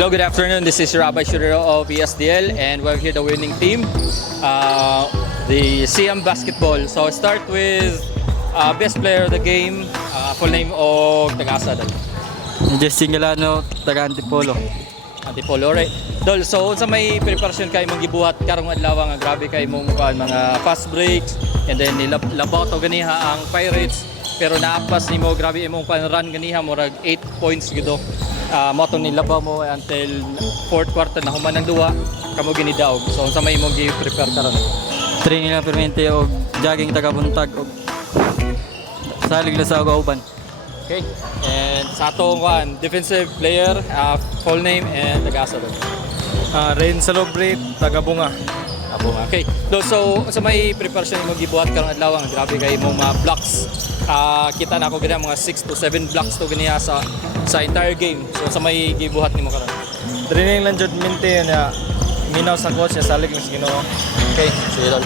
Hello, good afternoon. This is Rabbi Shooter of ESDL, and we're here the winning team, the CM Basketball. So I start with best player of the game, full name of Tagasa. Justin Galano, taga Antipolo. Antipolo, right? Dol, so sa may preparasyon kayo mong gibuhat karong adlaw nga grabe kay mong mga fast breaks, and then nilabaw to ganiha ang Pirates, pero naapas nimo grabe imong run ganiha murag 8 points gido. Mo to nilabaw mo until fourth quarter na human ng duwa kamo ginidaog. So unsa may imong gi-prepare karon? Training na permente og jogging taga buntag og salig na sa uban. Okay. And sa atong defensive player, full name and taga-asa doon. Rain Salobre, taga Bunga. Okay. So sa may preparation mo gibuhat karong adlaw nga grabe kay imong mga blocks. Kita na ako ganyan mga 6 to 7 blocks to ganiya sa entire game. So sa may gibuhat nimo karon? Training lang jud mente na minaw sa coach sa salig ng Ginoo. Okay, sige dol.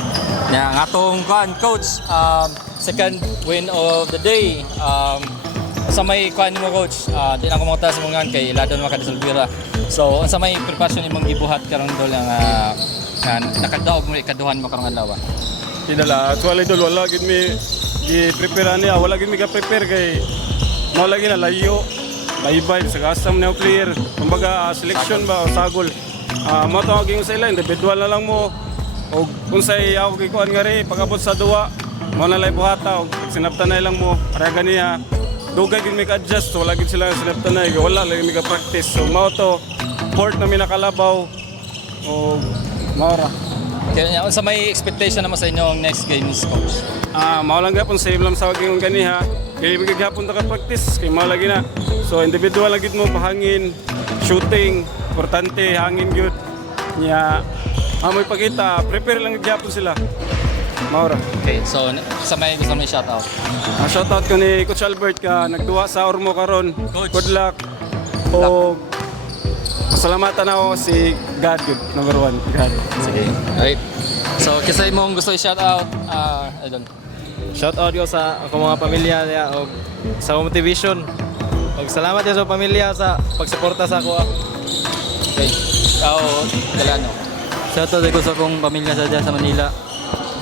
Nga ang atong coach, second win of the day. Sa may mo coach, di na ko mga taas mong kay Ladon Makadisalvira. So sa may preparation imong gibuhat karon dol nga nakadaog mo ikaduhan mo karong adlaw. Tinala, actually dol wala gid mi gi-prepare niya, wala gid mi ka-prepare kay mao lagi na layo. Laybay sa custom na player. Kumbaga selection ba o sagol. Mo tawagin sa ila individual na lang mo. Og unsay ako gikuan nga ri pagabot sa duwa, mo na lay buhata og sinabtan na lang mo para ganiya. Dugay gid mi ka-adjust, wala gid sila sinabtan na, wala lagi mi ka-practice. So mao to port na mi nakalabaw. O maura. Kaya unsa may expectation naman sa inyong next games coach? Mao lang gyapon save lang sa waging ganiha. Kaya bigay gyapon ta ka practice kay mao lagi na. So individual lagi mo pahangin, shooting, importante hangin gyud. Nya amoy pagita, prepare lang gyapon sila. Maura. Okay, so sa may gusto mo i-shoutout? Shoutout ko ni Coach Albert ka nagduwa sa Ormo karon. Coach. Good luck. O pasalamatan ako si God, number 1. God. Sige. Alright. So kasi mong gusto i-shoutout, Idol. Shout out ko sa ako mga pamilya niya og sa motivation. Og salamat din sa pamilya sa pagsuporta sa ako. Okay. Ikaw, Galano. Shoutout ko sa akong pamilya sa sa Manila.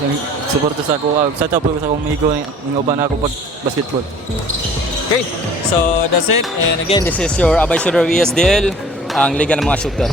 Yung suporta sa ako. Shoutout po sa akong amigo ng uban ako pag basketball. Okay. So that's it. And again, this is your Abay Shooter VSDL, ang liga ng mga shooter.